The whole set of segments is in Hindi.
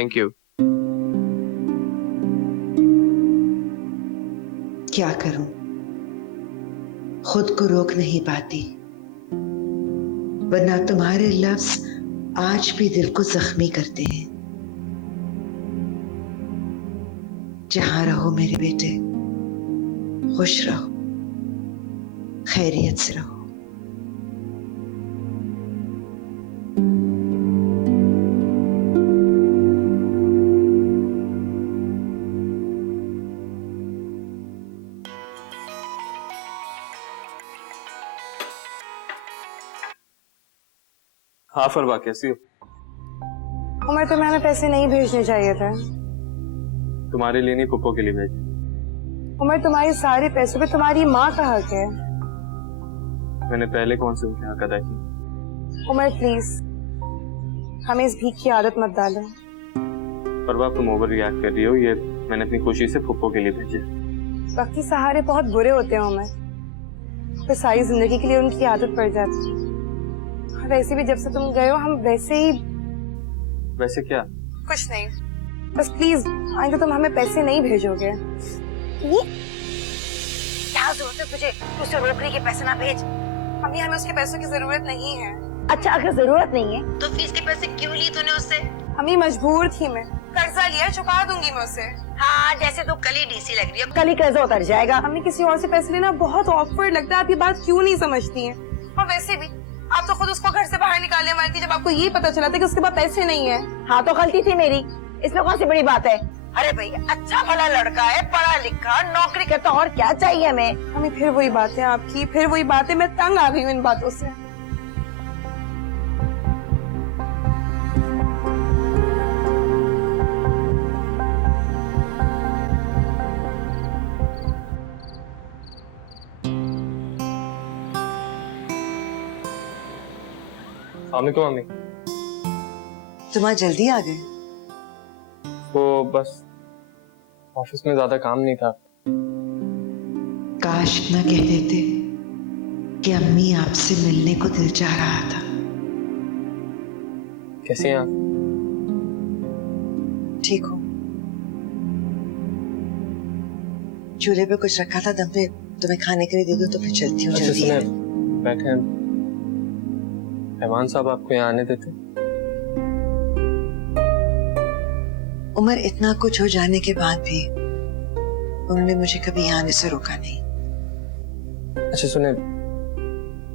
Thank you. क्या करूं, खुद को रोक नहीं पाती, वरना तुम्हारे लफ्ज आज भी दिल को जख्मी करते हैं। जहां रहो मेरे बेटे, खुश रहो, खैरियत से रहो। हाँ फरवा, कैसी हो? उमर, तुम्हें हमें पैसे नहीं भेजने चाहिए थे। तुम्हारे लिए नहीं, पुप्पो के लिए भेजे। उमर, तुम्हारे सारे पैसों पे तुम्हारी माँ का हक है। मैंने पहले कौन से उनके हक अदा की? उमर प्लीज, हमें इस भीख की आदत मत डालो। फरवा, तुम ओवर रिएक्ट कर रही हो। ये मैंने अपनी खुशी से पुप्पो के लिए भेजे। वक्ती सहारे बहुत बुरे होते हैं उमर, फिर सारी जिंदगी के लिए उनकी आदत पड़ जाती है। वैसे भी जब से तुम गए हो हम वैसे ही। वैसे क्या? कुछ नहीं, बस प्लीज आइंदा तुम हमें पैसे नहीं भेजोगे। ये क्या जरूरत है तुझे? उसे रोकने के पैसे ना भेज। अभी हमें उसके पैसों की जरूरत नहीं है। अच्छा, अगर जरूरत नहीं है तो फीस के पैसे क्यों लिए तूने उससे? अम्मी मजबूर थी मैं, कर्जा लिया, चुका दूंगी मैं उसे। हाँ, जैसे तू कल ही डीसी लग रही है, कल ही कर्जा उतर जाएगा। अम्मी किसी और से पैसे लेना बहुत ऑकवर्ड लगता है, आप ये बात क्यों नहीं समझती हैं? और वैसे भी आप तो खुद उसको घर से बाहर निकालने वाली थी जब आपको ये पता चला था कि उसके पास पैसे नहीं है। हाँ तो गलती थी मेरी, इसमें कौन सी बड़ी बात है? अरे भैया, अच्छा भला लड़का है, पढ़ा लिखा, नौकरी करता, और क्या चाहिए हमें? हमें फिर वही बातें आपकी, फिर वही बातें। मैं तंग आ गई हूँ इन बातों से। वालेकुम अम्मी। तुम आज जल्दी आ गए? वो बस ऑफिस में ज्यादा काम नहीं था। काश इतना कह देते कि अम्मी आपसे मिलने को दिल चाह रहा था। कैसी हैं आप? ठीक हो? चूल्हे पे कुछ रखा था, दम पे तुम्हें खाने के लिए दे दो तो फिर चलती हूँ। जल्दी है। बैठे हैं। रहमान साहब आपको यहाँ आने देते? उमर, इतना कुछ हो जाने के बाद भी उन्होंने मुझे कभी यहाँ आने से रोका नहीं। अच्छा सुने,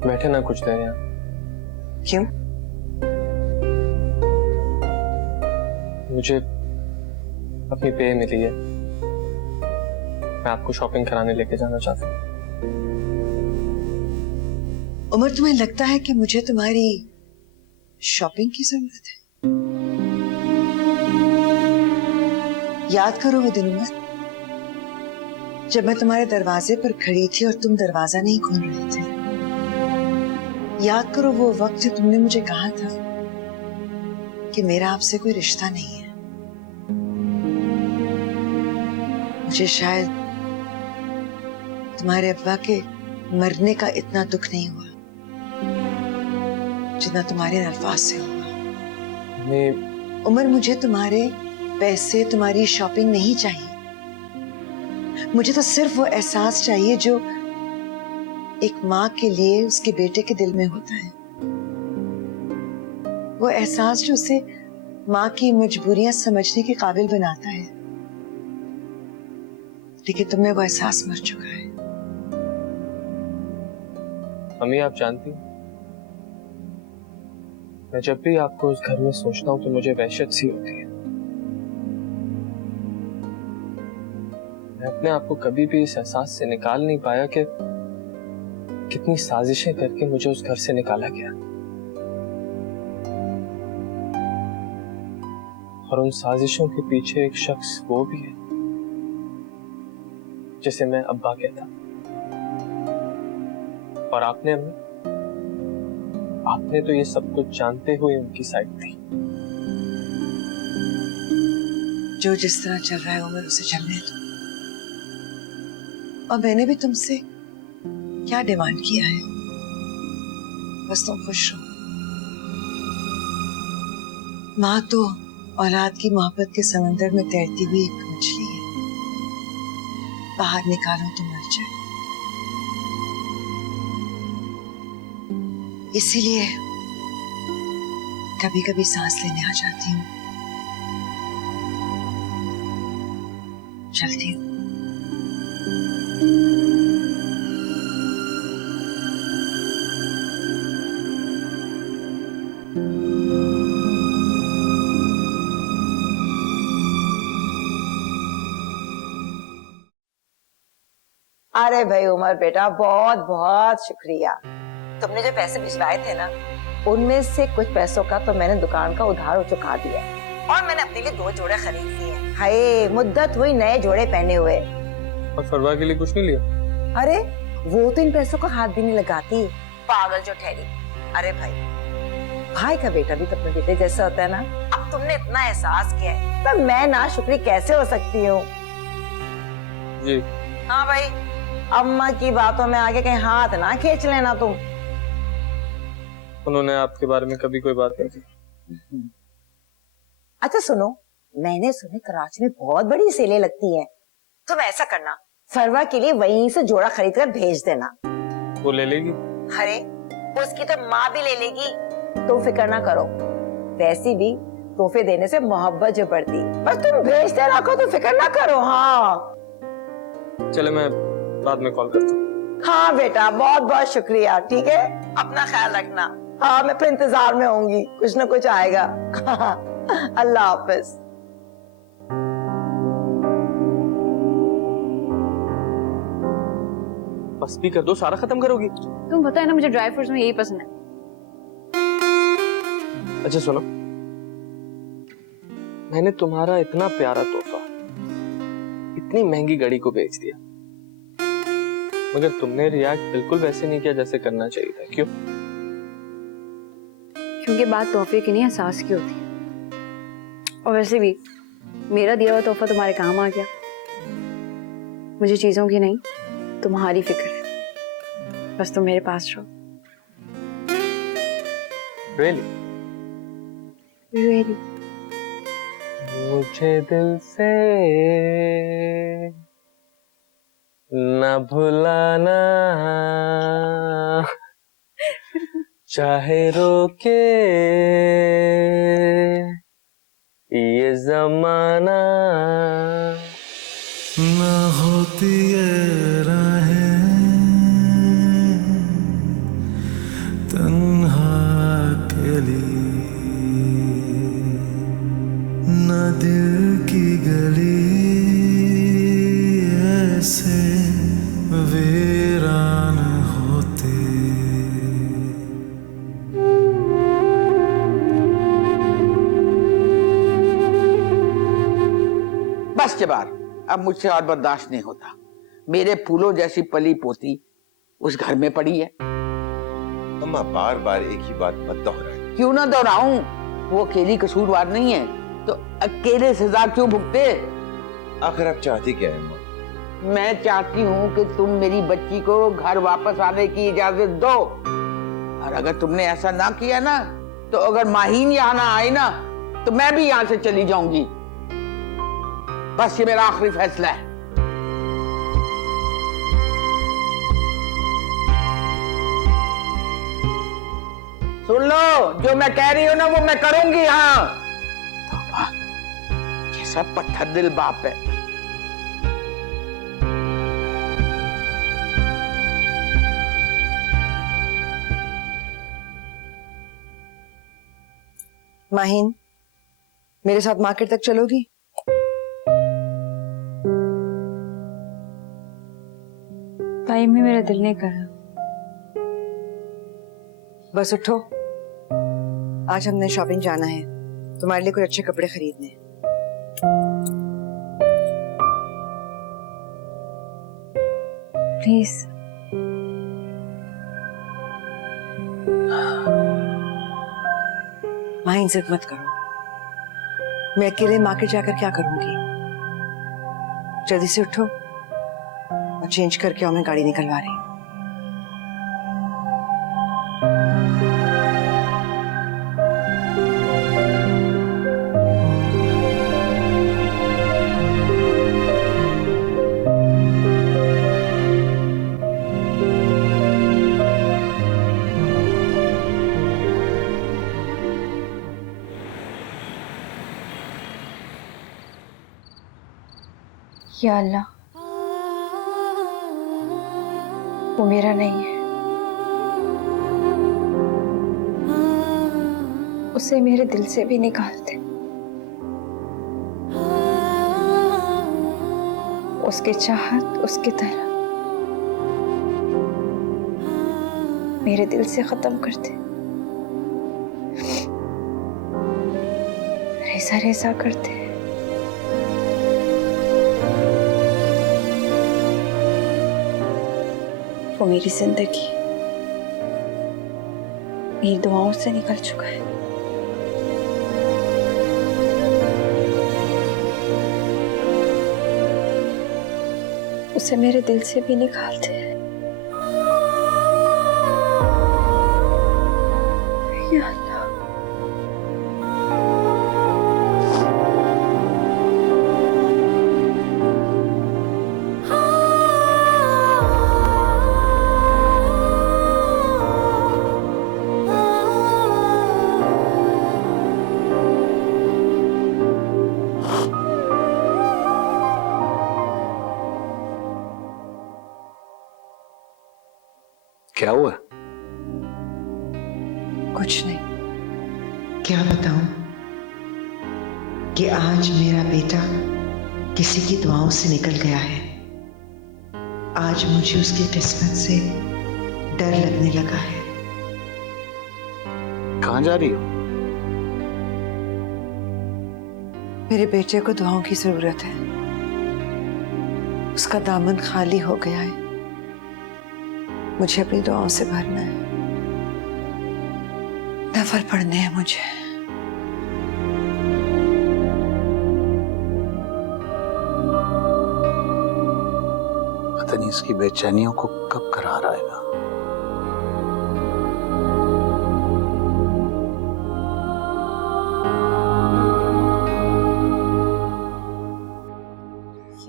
बैठे ना कुछ देर यहाँ। क्यों? मुझे अपनी पे मिली है, मैं आपको शॉपिंग कराने लेके जाना चाहता हूँ। उमर, तुम्हें लगता है कि मुझे तुम्हारी शॉपिंग की जरूरत है? याद करो वो दिन उमर, जब मैं तुम्हारे दरवाजे पर खड़ी थी और तुम दरवाजा नहीं खोल रहे थे। याद करो वो वक्त जब तुमने मुझे कहा था कि मेरा आपसे कोई रिश्ता नहीं है। मुझे शायद तुम्हारे अब्बा के मरने का इतना दुख नहीं हुआ जितना तुम्हारे अल्फाज से हुआ। उमर, मुझे तुम्हारे पैसे, तुम्हारी शॉपिंग नहीं चाहिए। मुझे तो सिर्फ वो एहसास चाहिए जो एक माँ के लिए उसके बेटे के दिल में होता है। वो एहसास जो उसे माँ की मजबूरियां समझने के काबिल बनाता है। लेकिन तुम में वो एहसास मर चुका है। अम्मी, आप जानती हैं, मैं जब भी आपको उस घर में सोचता हूँ तो मुझे वहशत सी होती है। मैं अपने आप को कभी भी इस एहसास से निकाल नहीं पाया कि कितनी साजिशें करके मुझे उस घर से निकाला गया, और उन साजिशों के पीछे एक शख्स वो भी है जिसे मैं अब्बा कहता। और आपने अम्मी, आपने तो ये सब कुछ जानते हुए उनकी साइड थी। जो जिस तरह चल रहा है उमर, उसे चलने दो। और मैंने भी तुमसे क्या डिमांड किया है? बस तुम खुश रहो। माँ तो औलाद की मोहब्बत के समंदर में तैरती हुई एक मछली है, बाहर निकालो तो मर जाए। इसीलिए कभी कभी सांस लेने आ जाती हूँ, चलती हूँ। अरे भाई उमर बेटा, बहुत बहुत शुक्रिया। तुमने जो पैसे भिजवाए थे ना, उनमें से कुछ पैसों का तो मैंने दुकान का उधार चुका दिया और मैंने अपने लिए 2 जोड़े खरीद लिए। हाय, मुद्दत हुई नए जोड़े पहने हुए। और फरवा के लिए कुछ नहीं लिया? अरे वो तो इन पैसों का हाथ भी नहीं लगाती, पागल जो ठहरी। अरे भाई, भाई का बेटा भी तो अपने बेटे जैसा होता है ना। अब तुमने इतना एहसास किया है तो मैं ना शुक्री कैसे हो सकती हूँ? जी हाँ भाई, अम्मा की बातों में आगे कहीं हाथ ना खींच लेना तुम। उन्होंने आपके बारे में कभी कोई बात नहीं की? अच्छा सुनो, मैंने सुने कराची में बहुत बड़ी सेलें लगती हैं। तुम ऐसा करना, फरवा के लिए वहीं से जोड़ा खरीद कर भेज देना। वो ले लेगी? अरे उसकी तो माँ भी ले लेगी, तुम फिक्र ना करो। वैसी भी तोहफे देने से मोहब्बत जो बढ़ती, बस तुम भेजते रखो तो फिक्र ना करो। हाँ चले, मैं बाद में कॉल करता हूँ। हाँ बेटा, बहुत बहुत शुक्रिया। ठीक है, अपना ख्याल रखना। हाँ, मैं फिर इंतजार में होंगी, कुछ ना कुछ आएगा। अल्लाह हाफिज। बस भी कर दो, सारा खत्म करोगी? तुम पता है ना, मुझे ड्राई फ्रूट्स में यही पसंद है। अच्छा सुनो, मैंने तुम्हारा इतना प्यारा तोहफा इतनी महंगी घड़ी को बेच दिया, मगर तुमने रिएक्ट बिल्कुल वैसे नहीं किया जैसे करना चाहिए था। क्यों? क्योंकि बात तोहफे की नहीं, एहसास की होती है। और वैसे भी मेरा दिया हुआ तोहफा तुम्हारे काम आ गया। मुझे चीजों की नहीं, तुम्हारी फिक्र है। बस तुम मेरे पास रहो। Really? Really? मुझे दिल से न भुलाना, चाहे रोके ये जमाना। न होती ये राहें तन्हा अकेली, न दिल की गली ऐसे वीरान होते। बस जबार, अब मुझसे और बर्दाश्त नहीं होता। मेरे फूलों जैसी पली पोती उस घर में पड़ी है। अम्मा बार बार एक ही बात मत दोहराएं। क्यों ना दोहराऊं? वो अकेली कसूरवार नहीं है तो अकेले सजा क्यों भुगते? आखिर आप चाहती क्या है अम्मा? मैं चाहती हूँ कि तुम मेरी बच्ची को घर वापस आने की इजाजत दो, और अगर तुमने ऐसा ना किया ना, तो अगर माहीन यहाँ ना आए ना, तो मैं भी यहाँ से चली जाऊंगी। बस ये मेरा आखिरी फैसला है। सुन लो, जो मैं कह रही हूँ ना वो मैं करूंगी। हाँ, कैसा पत्थर दिल बाप है। माहीन, मेरे साथ मार्केट तक चलोगी? टाइम में मेरा दिल नहीं कर रहा। बस उठो, आज हमने शॉपिंग जाना है, तुम्हारे लिए कुछ अच्छे कपड़े खरीदने हैं। प्लीज। माहीन, जिद मत करो। मैं अकेले मार्केट जाकर क्या करूंगी? जल्दी से उठो और चेंज करके आओ, मैं गाड़ी निकलवा रही हूँ। या अल्लाह, वो मेरा नहीं है, उसे मेरे दिल से भी निकाल दे। उसकी चाहत, उसकी तरह मेरे दिल से खत्म कर दे। रेजा रेजा कर दे। वो मेरी जिंदगी मेरी दुआओं से निकल चुका है। उसे मेरे दिल से भी निकाल दे। या अल्लाह। क्या हुआ? कुछ नहीं। क्या बताऊं कि आज मेरा बेटा किसी की दुआओं से निकल गया है। आज मुझे उसकी किस्मत से डर लगने लगा है। कहाँ जा रही हो? मेरे बेटे को दुआओं की जरूरत है। उसका दामन खाली हो गया है। मुझे अपनी दुआओं से भरना है। नफल पढ़ने हैं मुझे। पता नहीं इसकी बेचैनियों को कब करार आएगा।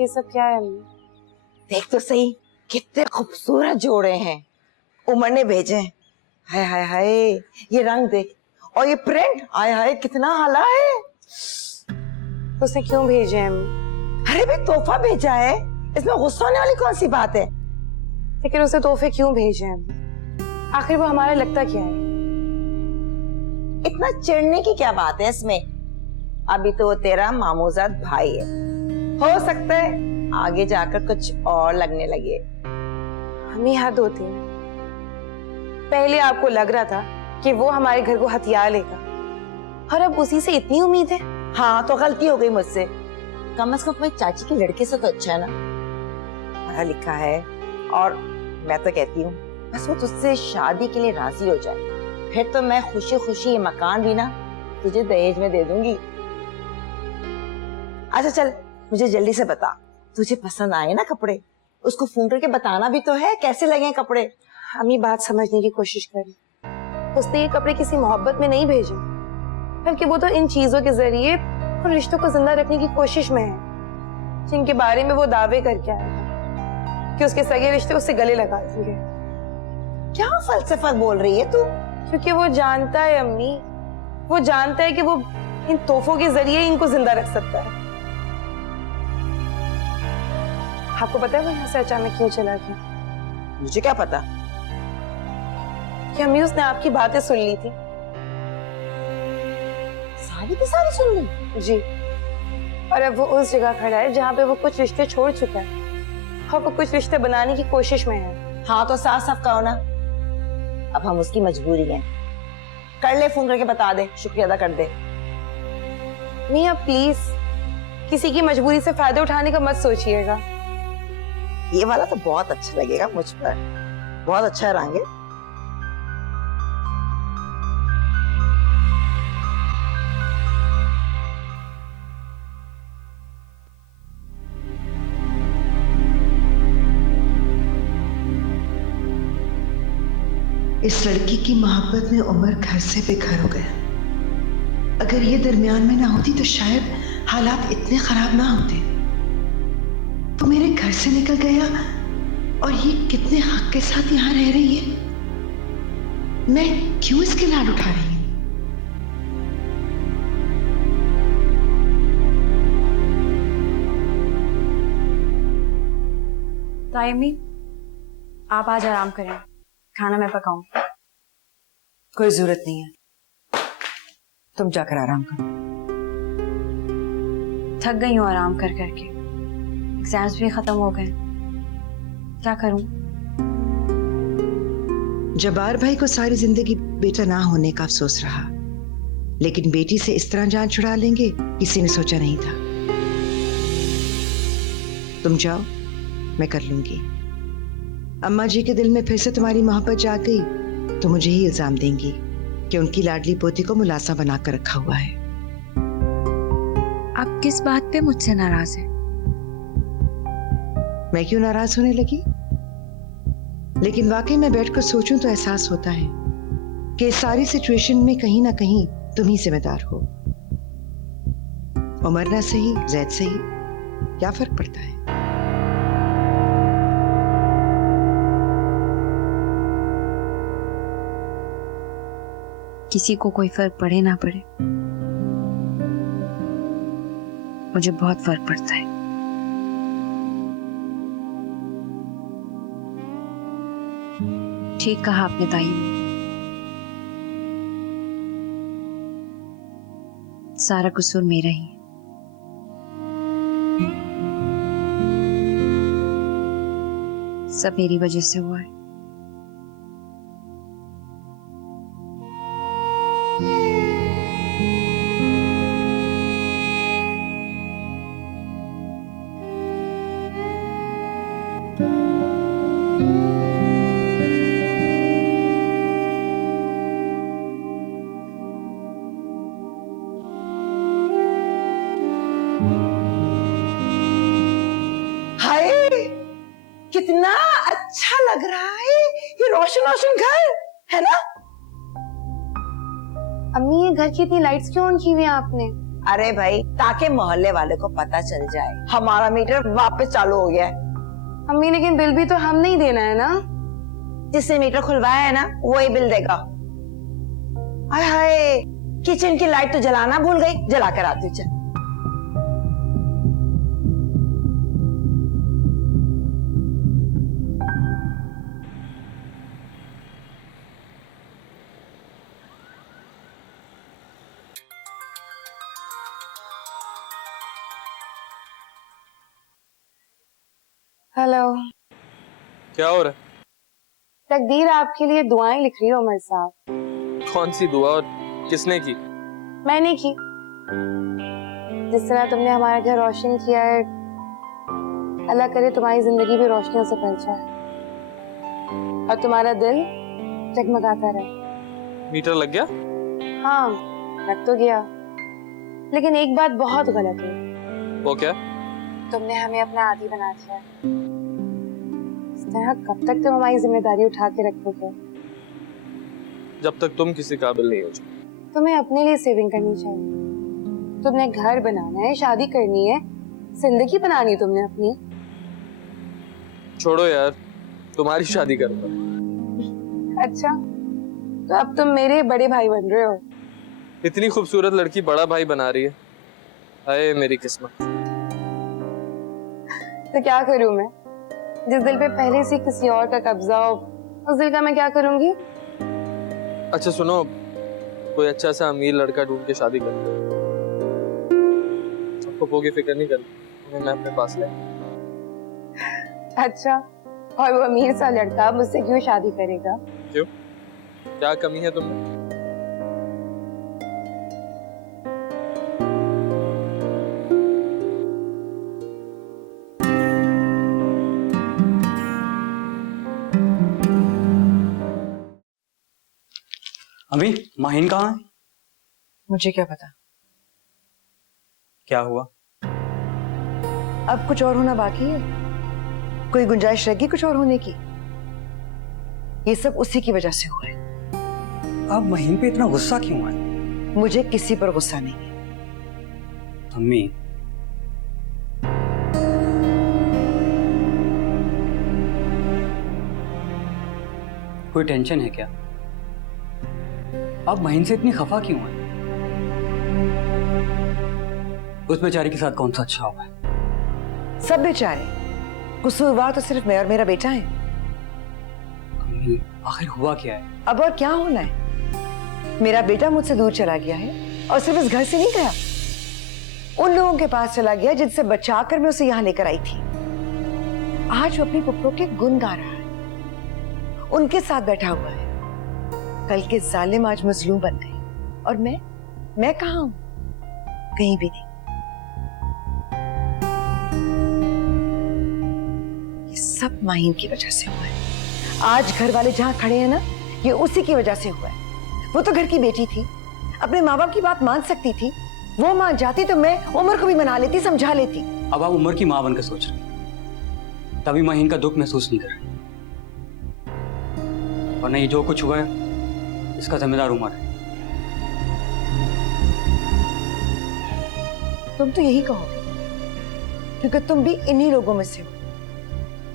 ये सब क्या है अम्मी? देख तो सही, कितने खूबसूरत जोड़े हैं। उमर ने भेजे। हाय हाय हाय, ये रंग देख और ये प्रिंट, हाय हाय कितना हाला है। उसने क्यों भेजे हैं अम्मी? अरे भाई तोहफा भेजा है, इसमें गुस्सा होने वाली कौन सी बात है। लेकिन उसे तोहफे क्यों भेजे हैं अम्मी? आखिर वो हमारा लगता क्या है? इतना चिढ़ने की क्या बात है इसमें। अभी तो वो तेरा मामूजाद भाई है, हो सकता है आगे जाकर कुछ और लगने लगे। अम्मी हद होती है। पहले आपको लग रहा था कि वो हमारे घर को हथियार लेगा और अब उसी से इतनी उम्मीद है। हाँ तो गलती हो गई मुझसे। कम से कम अपनी चाची के लड़के से तो अच्छा है ना, पढ़ा लिखा है। और मैं तो कहती हूँ बस वो तुझसे शादी के लिए राजी हो जाए, फिर तो मैं खुशी खुशी ये मकान भी ना तुझे दहेज में दे दूंगी। अच्छा चल मुझे जल्दी से बता, तुझे पसंद आए ना कपड़े? उसको फोन करके बताना भी तो है कैसे लगे कपड़े। अम्मी बात समझने की कोशिश करें। उसने ये कपड़े किसी मोहब्बत में नहीं भेजे, बल्कि वो तो इन चीजों के जरिए उन रिश्तों को जिंदा रखने की कोशिश में है जिनके बारे में वो दावे करके आया कि उसके सगे रिश्ते उससे गले लगा देंगे। क्या फलसफा बोल रही है तू? क्योंकि वो जानता है अम्मी, वो जानता है कि वो इन तोहफों के जरिए इनको जिंदा रख सकता है। आपको पता है वो यहाँ से अचानक क्यों चला गया? मुझे क्या पता। कि अम्मी उसने आपकी बातें सुन ली थी। सारी की सारी सुन ली? जी। और अब वो उस जगह खड़ा है जहाँ पे वो कुछ रिश्ते छोड़ चुका है और वो कुछ रिश्ते बनाने की कोशिश में है। हाँ तो साफ साफ कहो ना, अब हम उसकी मजबूरी हैं। कर ले, फोन करके बता दे, शुक्रिया अदा कर दे। मियां प्लीज किसी की मजबूरी से फायदा उठाने का मत सोचिएगा। ये वाला तो बहुत अच्छा लगेगा मुझ पर, बहुत अच्छा रंग है। इस लड़की की मोहब्बत में उमर घर से बेघर हो गया। अगर ये दरमियान में ना होती तो शायद हालात इतने खराब ना होते। तो मेरे घर से निकल गया और ये कितने हक के साथ यहाँ रह रही है। मैं क्यों इसके लाड उठा रही हूँ? तायमी, आप आज आराम करें, खाना मैं पकाऊं। कोई जरूरत नहीं है, तुम जाकर आराम करो। थक गई हूँ आराम कर करके, एग्जाम्स भी खत्म हो गए, क्या करूं? जब्बार भाई को सारी जिंदगी बेटा ना होने का अफसोस रहा, लेकिन बेटी से इस तरह जान छुड़ा लेंगे किसी ने सोचा नहीं था। तुम जाओ, मैं कर लूंगी। अम्मा जी के दिल में फिर से तुम्हारी मोहब्बत जाग गई तो मुझे ही इल्जाम देंगी कि उनकी लाडली पोती को मुलासा बनाकर रखा हुआ है। आप किस बात पे मुझसे नाराज हैं? मैं क्यों नाराज होने लगी? लेकिन वाकई में बैठकर सोचूं तो एहसास होता है कि इस सारी सिचुएशन में कहीं ना कहीं तुम ही जिम्मेदार हो। उमर ना सही, जैद सही, क्या फर्क पड़ता है? किसी को कोई फर्क पड़े ना पड़े, मुझे बहुत फर्क पड़ता है। ठीक कहा आपने ताई, सारा कसूर मेरा ही है। सब मेरी वजह से हुआ है। हाय, कितना अच्छा लग रहा है ये रोशन रोशन घर, है ना? अम्मी, ये घर की इतनी लाइट्स क्यों ऑन की हुई हैं आपने? अरे भाई, ताकि मोहल्ले वाले को पता चल जाए हमारा मीटर वापस चालू हो गया है। अम्मी, लेकिन बिल भी तो हम नहीं देना है ना? जिसने मीटर खुलवाया है ना, वही बिल देगा। हाय हाय, किचन की लाइट तो जलाना भूल गई, जला कर आती हूँ, चल। हेलो। क्या हो रहा है? तकदीर आपके लिए दुआएं लिख रही है उमर साहब। कौन सी दुआ और किसने की? मैंने की। जिस तरह तुमने हमारा घर रोशन किया है, अल्लाह करे तुम्हारी जिंदगी भी रोशनियों से भर जाए और तुम्हारा दिल जगमगाता रहे। मीटर लग गया? हाँ, लग तो गया, लेकिन एक बात बहुत गलत है। वो क्या? तुमने हमें अपना आदी बना दिया। इस तरह कब तक तुम हमारी जिम्मेदारी उठा के रखोगे? जब तक तुम किसी काबिल नहीं हो जाओ। तुम्हें अपने लिए सेविंग करनी चाहिए। तुमने घर बनाना है, शादी करनी है, जिंदगी बनानी है तुमने अपनी। छोड़ो यार, तुम्हारी शादी करूंगा। अच्छा, तो अब तुम मेरे बड़े भाई बन रहे हो। इतनी खूबसूरत लड़की बड़ा भाई बना रही है। हाय मेरी किस्मत। तो क्या करूं मैं? जिस दिल पे पहले से किसी और का कब्जा हो, उस दिल का मैं क्या करूंगी? अच्छा सुनो, कोई अच्छा सा अमीर लड़का ढूंढ के शादी कर लो। पप्पो की फिक्र नहीं करनी, उन्हें मैं अपने पास ले। अच्छा, और वो अमीर सा लड़का मुझसे क्यों शादी करेगा? क्यों? क्या कमी है तुमने? अभी माहिन कहाँ है? मुझे क्या पता, क्या हुआ? अब कुछ और होना बाकी है? कोई गुंजाइश रहेगी कुछ और होने की? ये सब उसी की वजह से हुआ है। अब महीन पे इतना गुस्सा क्यों है? मुझे किसी पर गुस्सा नहीं है। अम्मी, कोई टेंशन है क्या? अब महीन से इतनी खफा क्यों है? उस बेचारी के साथ कौन सा अच्छा हुआ है? सब बेचारे, कसूरवार तो सिर्फ मैं और मेरा बेटा है। अम्मी, आखिर हुआ क्या है? अब और क्या होना है? मेरा बेटा मुझसे दूर चला गया है और सिर्फ इस घर से नहीं गया, उन लोगों के पास चला गया जिनसे बचाकर मैं उसे यहाँ लेकर आई थी। आज वो अपनी पुप्पो के गुण गा रहा है, उनके साथ बैठा हुआ है। कल के जालिम आज मजलूम बन गए और मैं कहाँ हूं? कहीं भी नहीं। ये सब माहीन की वजह से हुआ है। आज घर वाले जहां खड़े हैं ना, ये उसी की वजह से हुआ है। वो तो घर की बेटी थी, अपने माँ बाप की बात मान सकती थी। वो मान जाती तो मैं उमर को भी मना लेती, समझा लेती। अब आप उमर की मां बनकर सोच रहे हैं, तभी माहीन का दुख महसूस नहीं कर रहे। और नहीं, जो कुछ हुआ है इसका जिम्मेदार उमर है। तुम तो यही कहोगे, क्योंकि तुम भी इन्हीं लोगों में से हो,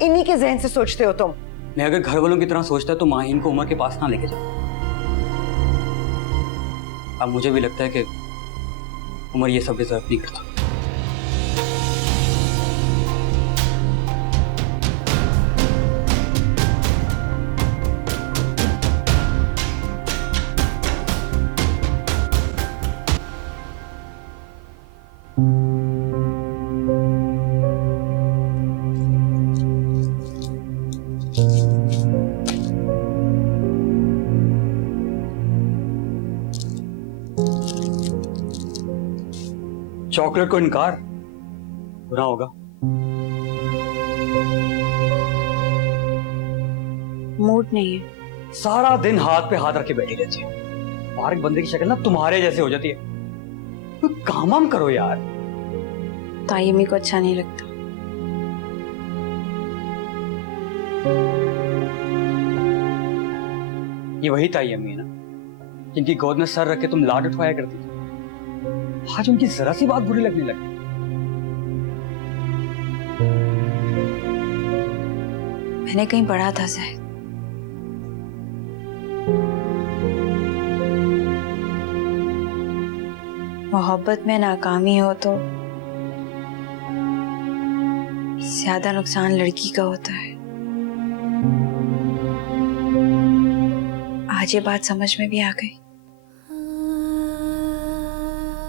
इन्हीं के जहन से सोचते हो तुम। मैं अगर घर वालों की तरह सोचता तो माहीन को उमर के पास ना लेके जाता। अब मुझे भी लगता है कि उमर ये सब डिजर्व नहीं करता। चॉकलेट को इनकार बुरा होगा। मूड नहीं है। सारा दिन हाथ पे हाथ रख के बैठी रहती है। पार्क बंदे की शक्ल ना तुम्हारे जैसे हो जाती है। कोई काम वाम करो यार। ताई अम्मी को अच्छा नहीं लगता। ये वही ताई अम्मी है ना जिनकी गोद में सर रख के तुम लाड उठवाया करती थी। आज उनकी जरा सी बात बुरी लगने लगी। मैंने कहीं पढ़ा था शायद, मोहब्बत में नाकामी हो तो ज्यादा नुकसान लड़की का होता है। आज ये बात समझ में भी आ गई।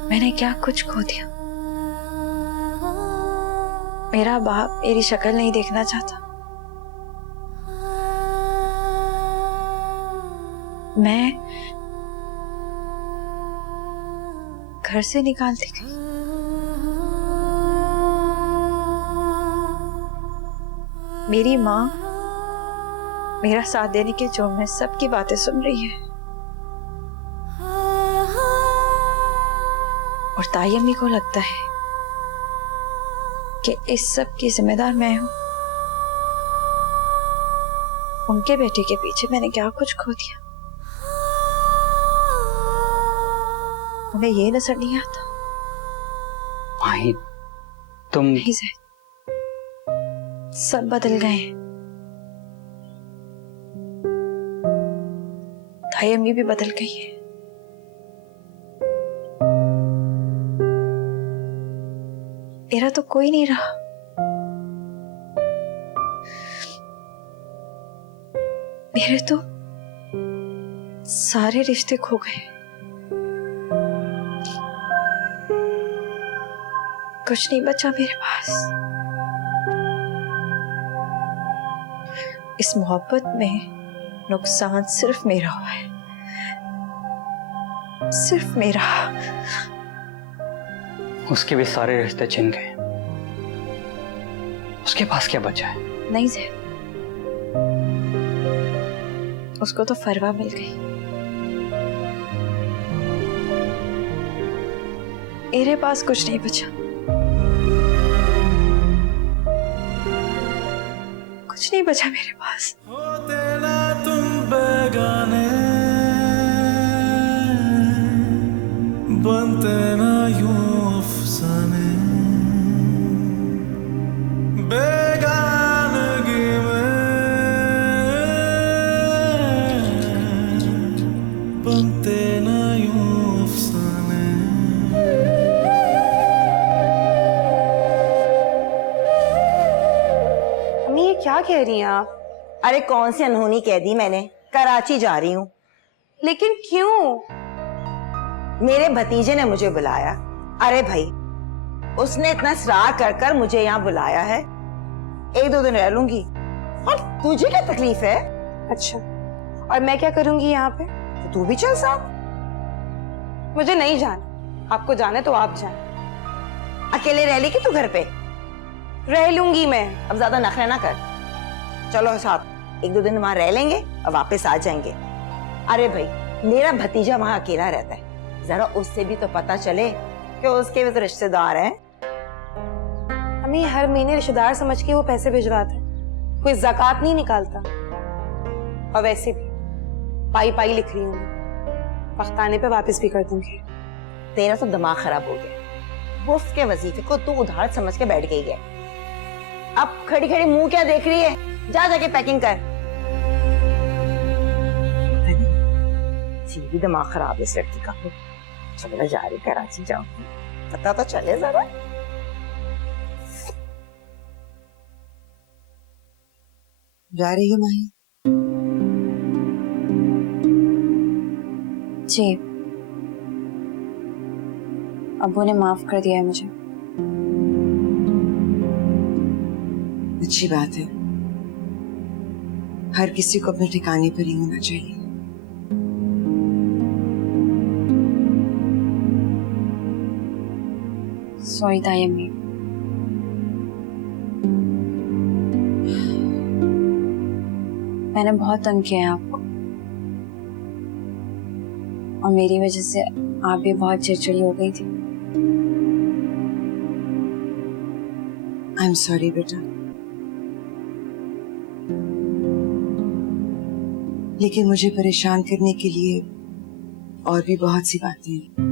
मैंने क्या कुछ खो दिया। मेरा बाप मेरी शक्ल नहीं देखना चाहता। मैं घर से निकाल दी गई। मेरी माँ मेरा साथ देने के जुर्म में सबकी बातें सुन रही है और ताई अम्मी को लगता है कि इस सब की जिम्मेदार मैं हूं। उनके बेटे के पीछे मैंने क्या कुछ खो दिया। उन्हें ये नजर नहीं आता। माही, तुम नहीं ज़ैद, सब बदल गए हैं। ताई अम्मी भी बदल गई है। मेरा तो कोई नहीं रहा। मेरे तो सारे रिश्ते खो गए। कुछ नहीं बचा मेरे पास। इस मोहब्बत में नुकसान सिर्फ मेरा हुआ है, सिर्फ मेरा। उसके भी सारे रिश्ते छिन गए। उसके पास क्या बचा है? नहीं ज़ैद, उसको तो फरवा मिल गई। मेरे पास कुछ नहीं बचा। कुछ नहीं बचा मेरे पास। होते ना तुम बेगाने, बनते ना यूं अफसाने, बेगानगी में बनते ना यूं अफसाने। क्या कह रही हैं आप? अरे कौन सी अनहोनी कह दी मैंने, कराची जा रही हूँ। लेकिन क्यों? मेरे भतीजे ने मुझे बुलाया। अरे भाई, उसने इतना इसरार कर कर मुझे यहाँ बुलाया है। 1-2 दिन रह लूंगी। और तुझे क्या तकलीफ है? अच्छा, और मैं क्या करूंगी यहाँ पे? तो तू भी चल साथ। मुझे नहीं जाना, आपको जाना है तो आप जाएं। अकेले रह लेगी तू घर पे? रह लूंगी मैं। अब ज्यादा नखरे ना कर, चलो साथ 1-2 दिन वहां रह लेंगे और वापस आ जाएंगे। अरे भाई, मेरा भतीजा वहां अकेला रहता है, जरा उससे भी तो पता चले कि उसके भी तो रिश्तेदार हैं। हमें हर महीने रिश्तेदार समझ के वो पैसे भिजवाते हैं, कोई ज़कात नहीं निकालता। और वैसे भी पाई पाई लिख रही हूँ मैं, वक्त आने पे वापस भी कर दूंगी। तेरा तो दिमाग खराब हो गया। मुफ्त के वजीफे को तू उधार समझ के बैठ गई है। अब खड़ी खड़ी मुंह क्या देख रही है? जा जाके पैकिंग कर। सीधी दिमाग खराब है इस लड़की का। चलो जा रही कराची, जाओ पता तो चले जरा। जा रही हो माही? जी, अब्बू ने माफ कर दिया है मुझे। अच्छी बात है, हर किसी को अपने ठिकाने पर ही होना चाहिए। सॉरी ताई अम्मी। मैंने बहुत तंग किया है आपको, और मेरी वजह से आप भी बहुत चिड़चिड़ी हो गई थी। आई एम सॉरी बेटा, लेकिन मुझे परेशान करने के लिए और भी बहुत सी बातें हैं।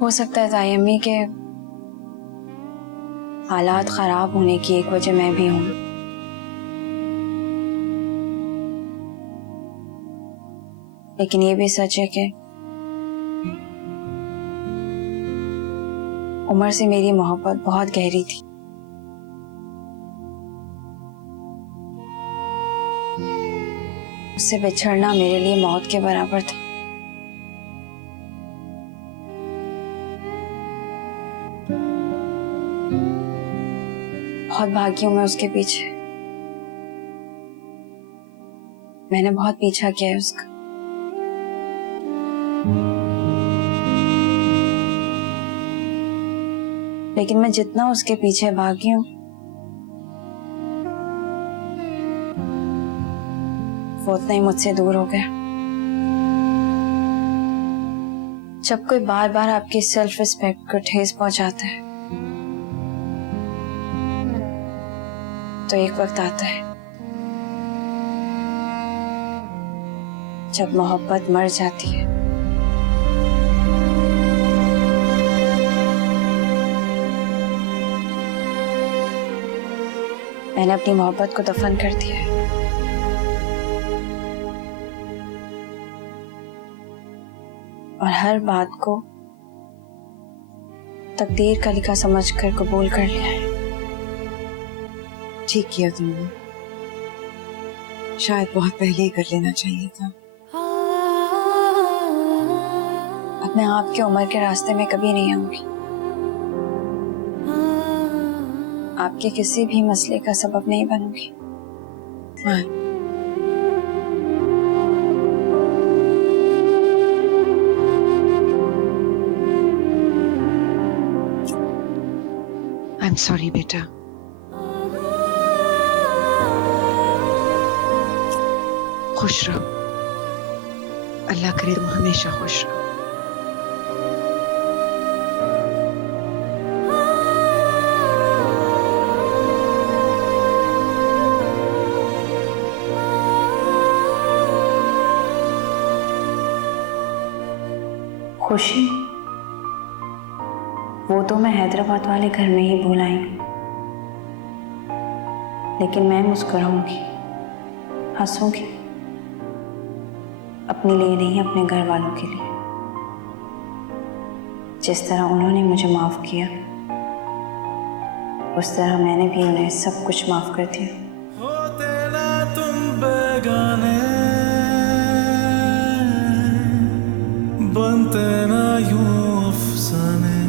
हो सकता है ताई अम्मी के हालात खराब होने की एक वजह मैं भी हूं, लेकिन ये भी सच है कि उमर से मेरी मोहब्बत बहुत गहरी थी। उससे बिछड़ना मेरे लिए मौत के बराबर था। बहुत भागी हूं मैं उसके पीछे। मैंने बहुत पीछा किया है उसका। लेकिन मैं जितना उसके पीछे भागी हूं, वो उतना ही मुझसे दूर हो गया। जब कोई बार बार आपकी सेल्फ रिस्पेक्ट को ठेस पहुंचाता है, तो एक वक्त आता है जब मोहब्बत मर जाती है। मैंने अपनी मोहब्बत को दफन कर दिया है। और हर बात को तकदीर का लिखा समझकर कबूल कर लिया है। ठीक किया तुमने, शायद बहुत पहले ही कर लेना चाहिए था। अब मैं आपकी उम्र के रास्ते में कभी नहीं आऊंगी। आपके किसी भी मसले का सबब नहीं बनूंगी। आई एम सॉरी बेटा। खुश रहो, अल्लाह करे तुम हमेशा खुश रहो। खुशी वो तो मैं हैदराबाद वाले घर में ही भूल आई, लेकिन मैं मुस्कुराऊंगी, हंसूंगी, अपने लिए नहीं अपने घर वालों के लिए। जिस तरह उन्होंने मुझे माफ किया उस तरह मैंने भी उन्हें सब कुछ माफ कर दिया। होते ना तुम बेगाने, बनते ना यूं अफसाने,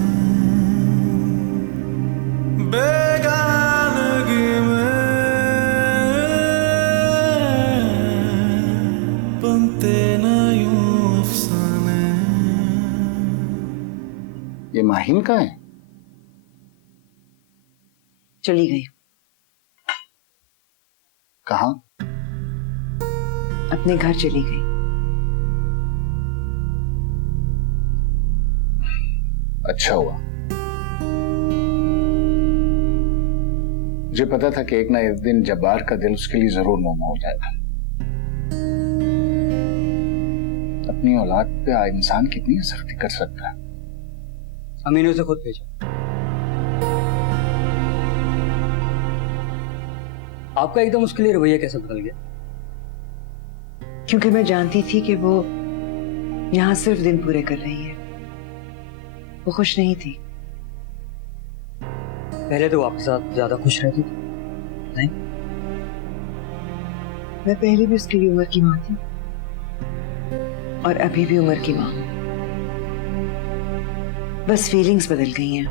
बेगानगी में बनते ना यूं अफसाने। ये माहिन कहाँ है? चली गई। कहाँ? अपने घर चली गई। अच्छा हुआ। मुझे पता था कि एक ना एक दिन जब्बार का दिल उसके लिए जरूर मोम हो जाएगा। अपनी औलाद पे इंसान कितनी सख्ती कर सकता है। अम्मी ने उसे खुद भेजा। आपका एकदम उसके लिए रवैया कैसे बदल गया? क्योंकि मैं जानती थी कि वो यहां सिर्फ दिन पूरे कर रही है। वो खुश नहीं थी। पहले तो आपके साथ ज्यादा खुश रहती थी, नहीं? मैं पहले भी उसके लिए उम्र की मां थी और अभी भी उम्र की मां हूं। बस फीलिंग्स बदल गई हैं।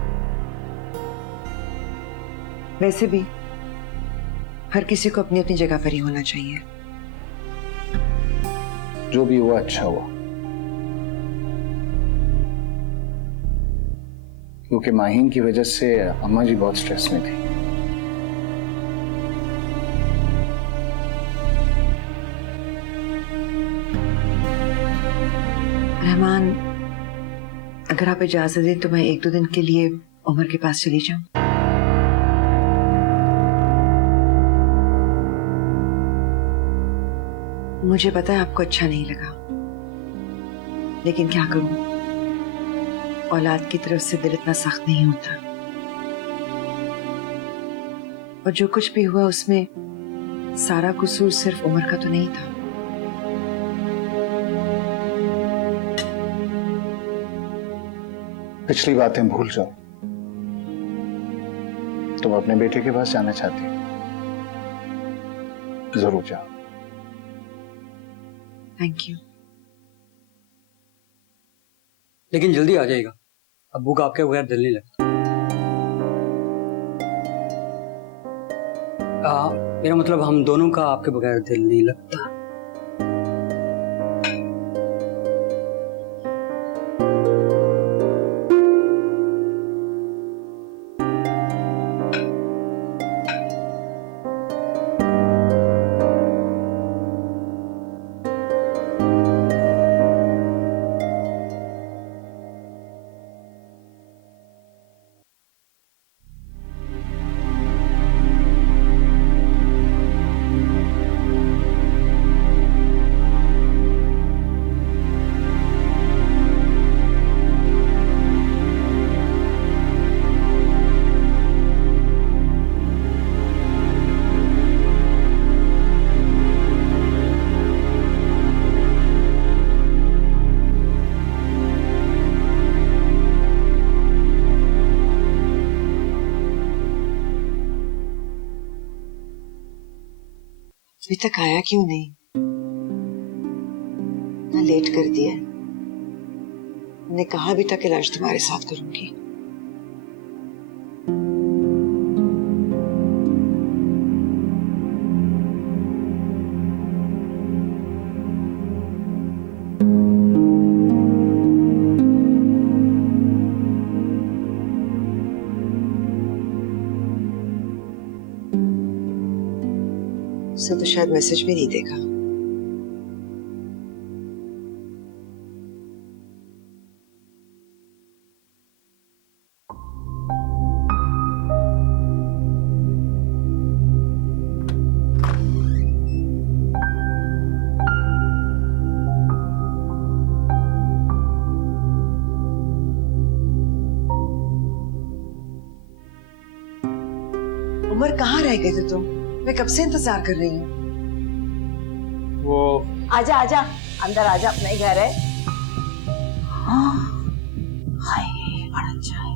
वैसे भी हर किसी को अपनी अपनी जगह पर ही होना चाहिए। जो भी हुआ अच्छा हुआ, क्योंकि माहिन की वजह से अम्मा जी बहुत स्ट्रेस में थी। रहमान, अगर आप इजाजत दें तो मैं 1-2 दिन के लिए उमर के पास चली जाऊं। मुझे पता है आपको अच्छा नहीं लगा, लेकिन क्या करूं, औलाद की तरफ से दिल इतना सख्त नहीं होता। और जो कुछ भी हुआ उसमें सारा कसूर सिर्फ उमर का तो नहीं था। पिछली बातें भूल जाओ। तुम अपने बेटे के पास जाना चाहती हो, जरूर जाओ। Thank you. लेकिन जल्दी आ जाएगा, अब्बू का आपके बगैर दिल नहीं लगता। मेरा मतलब हम दोनों का आपके बगैर दिल नहीं लगता। अभी तक आया क्यों नहीं? ना लेट कर दिया। मैंने कहा भी था कि लंच तुम्हारे साथ करूंगी। उसने तो शायद मैसेज भी नहीं देखा। उमर, कहाँ रह गए थे तुम? मैं कब से इंतजार कर रही हूँ। वो आजा आजा, अंदर आजा, अपना ही घर है। हाय, अच्छा है।